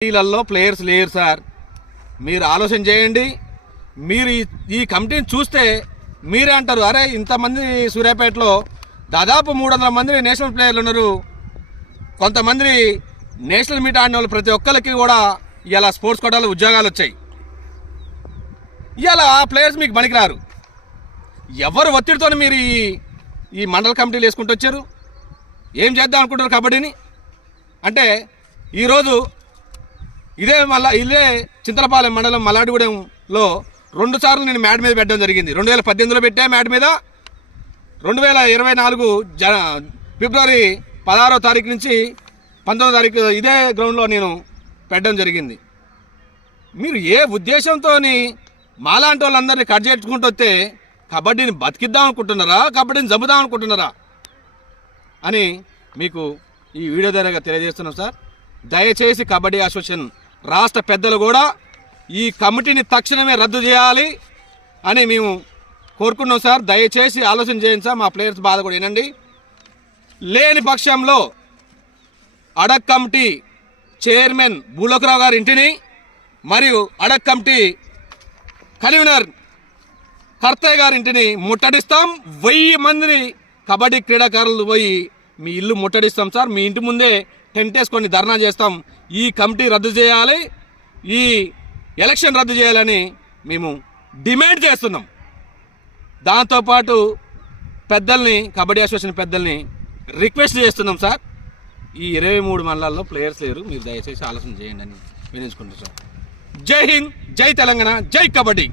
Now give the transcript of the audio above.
కమిటీలలో players లేరు sir. మీరు ఆలోచన చేయండి. మీరు ఈ- కమిటీని చూస్తే మీరే అంటారు అరే ఇంతమంది సూర్యాపేటలో దాదాపు మూడు వందల మంది నేషనల్ ప్లేయర్లు ఉన్నారు. కొంతమంది నేషనల్ మీట్ ఆడిన వాళ్ళు ప్రతి ఒక్కరికి కూడా ఇలా స్పోర్ట్స్ కోటాలో ఉద్యోగాలు వచ్చాయి. ఇలా ఆ ప్లేయర్స్ మీకు పనికిరారు. ఎవరు ఒత్తిడితో మీరు ఈ ఈ మండల కమిటీలు వేసుకుంటూ వచ్చారు? ఏం చేద్దాం అనుకుంటారు కబడ్డీని? అంటే ఈరోజు ఇదే మళ్ళా ఇదే చింతలపాలెం మండలం మలాడిగూడెంలో రెండు సార్లు నేను మ్యాట్ మీద పెట్టడం జరిగింది. రెండు వేల పద్దెనిమిదిలో పెట్టా మ్యాట్ మీద. రెండు వేల ఇరవై నాలుగు జ ఫిబ్రవరి పదహారో తారీఖు నుంచి పంతొమ్మిదో తారీఖు ఇదే గ్రౌండ్లో నేను పెట్టడం జరిగింది. మీరు ఏ ఉద్దేశంతో మాలాంటి వాళ్ళందరినీ కట్ చేసుకుంటూ వస్తే కబడ్డీని బతికిద్దాం అనుకుంటున్నారా? కబడ్డీని చంపుదాం అనుకుంటున్నారా? అని మీకు ఈ వీడియో ద్వారా తెలియజేస్తున్నాం సార్. దయచేసి కబడ్డీ అసోసియేషన్ రాష్ట్ర పెద్దలు కూడా ఈ కమిటీని తక్షణమే రద్దు చేయాలి అని మేము కోరుకున్నాం సార్. దయచేసి ఆలోచన చేయండి సార్. మా ప్లేయర్స్ బాధ కూడా వినండి. లేని పక్షంలో అడక్ కమిటీ చైర్మన్ భూలోకరావు గారి ఇంటిని మరియు అడక్ కమిటీ కన్వీనర్ కర్తయ్య గారి ఇంటిని ముట్టడిస్తాం. వెయ్యి మందిని కబడ్డీ క్రీడాకారులు పోయి మీ ఇల్లు ముట్టడిస్తాం సార్. మీ ఇంటి ముందే టెంట్ వేసుకొని ధర్నా చేస్తాం. ఈ కమిటీ రద్దు చేయాలి. ఈ ఎలక్షన్ రద్దు చేయాలని మేము డిమాండ్ చేస్తున్నాం. దాంతోపాటు పెద్దల్ని కబడ్డీ అసోసియేషన్ పెద్దల్ని రిక్వెస్ట్ చేస్తున్నాం సార్. ఈ ఇరవై మూడు మండలాల్లో ప్లేయర్స్ లేరు. మీరు దయచేసి ఆలోచన చేయండి అని వినించుకుంటున్నాం జై హింద్ జై తెలంగాణ జై కబడ్డీ.